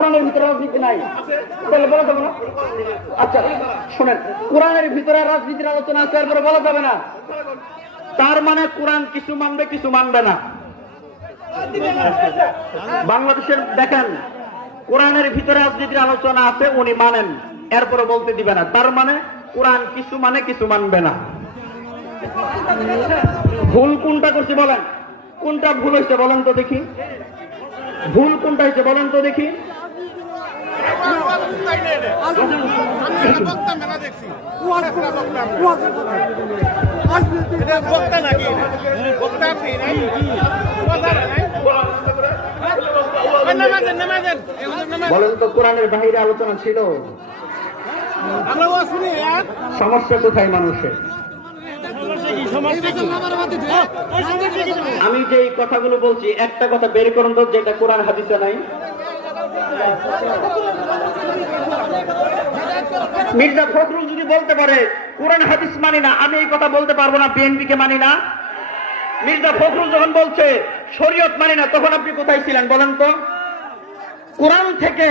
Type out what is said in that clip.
কোরআনের ভিতরে রাজনীতি নাই বলে বলা যাবে না। আচ্ছা শোনেন, কোরআনের ভিতরে রাজনীতির আলোচনা আছে এরপরে বলা যাবে না, তার মানে কোরআন কিছু মানবে কিছু মানবে না। বাংলাদেশের দেখেন কোরআনের ভিতরে রাজনীতির আলোচনা আছে, উনি মানেন, এরপরে বলতে দিবে না, তার মানে কোরআন কিছু মানে কিছু মানবে না। ভুল কোনটা করছে বলেন, কোনটা ভুল হয়েছে বলেন তো দেখি, ভুল কোনটা হয়েছে বলেন তো দেখি। বলেন তো কোরআনের বাহিরে আলোচনা ছিল? সমস্যা কোথায় মানুষের? আমি যে কথাগুলো বলছি একটা কথা বের করুন তো যেটা কোরআন হাদিসে নাই। মির্জা ফখরুল যদি বলতে পারে কোরআন হাদিস মানি না, আমি এই কথা বলতে পারবো না বিএনপি কে মানি না। মির্জা ফখরুল যখন বলছে শরীয়ত মানি না, তখন আপনি কোথায় ছিলেন বলেন তো? কোরআন থেকে